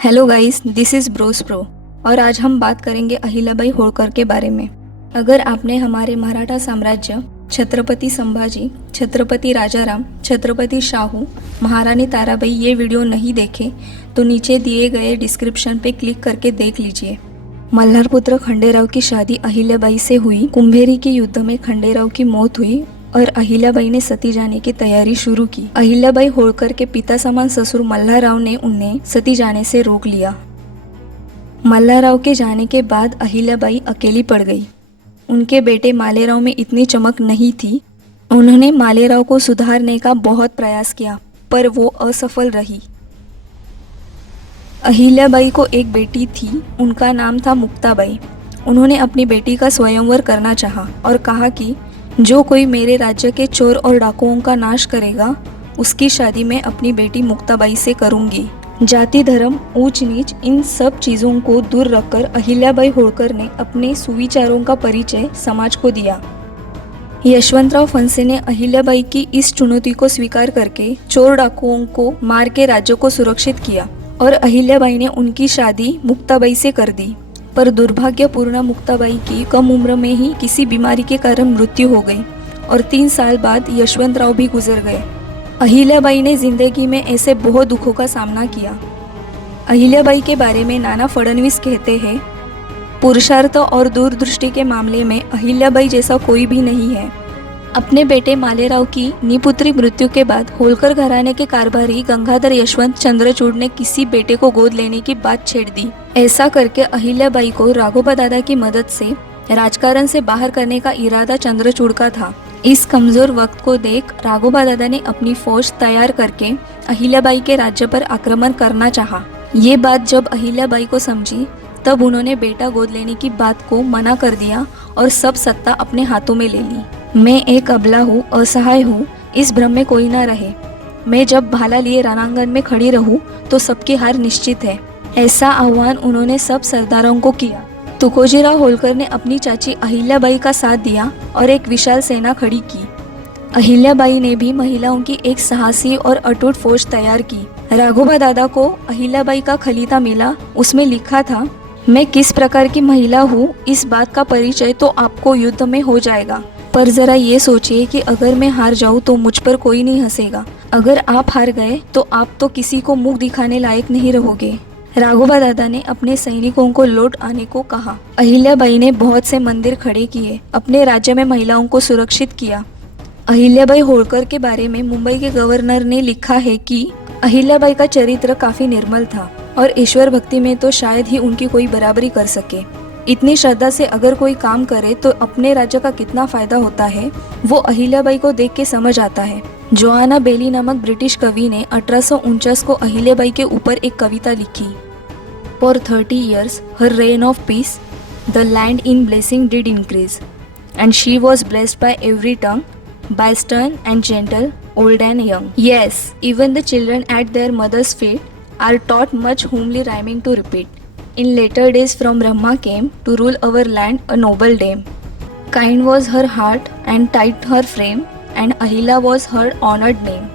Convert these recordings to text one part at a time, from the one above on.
Hello guys, this is Bros pro और आज हम बात करेंगे अहिल्याबाई होळकर के बारे में। अगर आपने हमारे मराठा साम्राज्य, छत्रपति संभाजी, छत्रपति राजाराम, छत्रपति शाहू, महारानी ताराबाई ये वीडियो नहीं देखे तो नीचे दिए गए डिस्क्रिप्शन पे क्लिक करके देख लीजिए। मल्हारपुत्र खंडेराव की शादी अहिल्याबाई से हुई। कुंभेरी के युद्ध में खंडेराव की मौत हुई और अहिल्याबाई ने सती जाने की तैयारी शुरू की। अहिल्याबाई होळकर के पिता समान ससुर मल्हारराव ने उन्हें सती जाने से रोक लिया। मल्हारराव के जाने के बाद अहिल्याबाई अकेली पड़ गई। उनके बेटे मालेराव में इतनी चमक नहीं थी। उन्होंने मालेराव को सुधारने का बहुत प्रयास किया पर वो असफल रही। अहिल्याबाई को एक बेटी थी, उनका नाम था मुक्ताबाई। उन्होंने अपनी बेटी का स्वयंवर करना चाहा और कहा कि जो कोई मेरे राज्य के चोर और डाकुओं का नाश करेगा उसकी शादी मैं अपनी बेटी मुक्ताबाई से करूंगी। जाति, धर्म, ऊंच नीच इन सब चीज़ों को दूर रखकर अहिल्याबाई होळकर ने अपने सुविचारों का परिचय समाज को दिया। यशवंतराव फणसे ने अहिल्याबाई की इस चुनौती को स्वीकार करके चोर डाकुओं को मार के राज्य को सुरक्षित किया और अहिल्याबाई ने उनकी शादी मुक्ताबाई से कर दी। पर दुर्भाग्यपूर्ण मुक्ताबाई की कम उम्र में ही किसी बीमारी के कारण मृत्यु हो गई और 3 साल बाद यशवंतराव भी गुजर गए। अहिल्याबाई ने जिंदगी में ऐसे बहुत दुखों का सामना किया। अहिल्याबाई के बारे में नाना फडणवीस कहते हैं, पुरुषार्थ और दूरदृष्टि के मामले में अहिल्याबाई जैसा कोई भी नहीं है। अपने बेटे मालेराव की निपुत्री मृत्यु के बाद होळकर घराने के कारभारी गंगाधर यशवंत चंद्रचूड़ ने किसी बेटे को गोद लेने की बात छेड़ दी। ऐसा करके अहिल्याबाई को राघोबा दादा की मदद से राजकारण से बाहर करने का इरादा चंद्रचूड़ का था। इस कमजोर वक्त को देख राघोबा दादा ने अपनी फौज तैयार करके अहिल्याबाई के राज्य पर आक्रमण करना चाहा। ये बात जब अहिल्याबाई को समझी तब उन्होंने बेटा गोद लेने की बात को मना कर दिया और सब सत्ता अपने हाथों में ले ली। मैं एक अबला हूँ, असहाय हूँ, इस भ्रम में कोई ना रहे। मैं जब भाला लिए रणांगण में खड़ी रहूँ तो सबकी हार निश्चित है। ऐसा आह्वान उन्होंने सब सरदारों को किया। तुकोजीराव होळकर ने अपनी चाची अहिल्याबाई का साथ दिया और एक विशाल सेना खड़ी की। अहिल्याबाई ने भी महिलाओं की एक साहसी और अटूट फौज तैयार की। राघोबा दादा को अहिल्याबाई का खलीता मिला। उसमें लिखा था, मैं किस प्रकार की महिला हूँ इस बात का परिचय तो आपको युद्ध में हो जाएगा, पर जरा ये सोचिए कि अगर मैं हार जाऊँ तो मुझ पर कोई नहीं हंसेगा। अगर आप हार गए तो आप तो किसी को मुख दिखाने लायक नहीं रहोगे। राघोबा दादा ने अपने सैनिकों को लौट आने को कहा। अहिल्याबाई ने बहुत से मंदिर खड़े किए, अपने राज्य में महिलाओं को सुरक्षित किया। अहिल्याबाई होळकर के बारे में मुंबई के गवर्नर ने लिखा है कि अहिल्याबाई का चरित्र काफी निर्मल था और ईश्वर भक्ति में तो शायद ही उनकी कोई बराबरी कर सके। इतनी श्रद्धा से अगर कोई काम करे तो अपने राज्य का कितना फायदा होता है वो अहिल्याबाई को देख के समझ आता है। जोआना बेली नामक ब्रिटिश कवि ने 1849 को अहिल्याबाई के ऊपर एक कविता लिखी। For 30 years her reign of peace the land in blessing did increase and she was blessed by every tongue, by stern and gentle, old and young. Yes, even the children at their mother's feet are taught much homely rhyming to repeat. In later days from Brahma came to rule our land a noble dame. Kind was her heart and tight her frame and Ahilya was her honored name.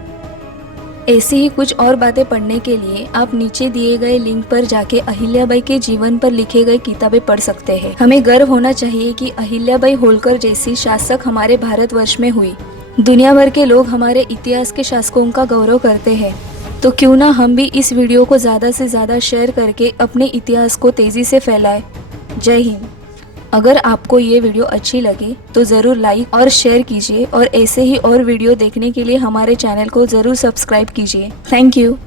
ऐसी ही कुछ और बातें पढ़ने के लिए आप नीचे दिए गए link पर जाके अहिल्याबाई के जीवन पर लिखे गए किताबें पढ़ सकते हैं। हमें गर्व होना चाहिए कि अहिल्याबाई होळकर जैसी शासक हमारे भारतवर्ष में हुई। दुनिया भर के लोग हमारे इतिहास के शासकों का गौरव करते हैं, तो क्यों ना हम भी इस वीडियो को ज़्यादा से ज़्यादा शेयर करके अपने इतिहास को तेज़ी से फैलाएं। जय हिंद। अगर आपको ये वीडियो अच्छी लगे तो ज़रूर लाइक और शेयर कीजिए और ऐसे ही और वीडियो देखने के लिए हमारे चैनल को ज़रूर सब्सक्राइब कीजिए। Thank you.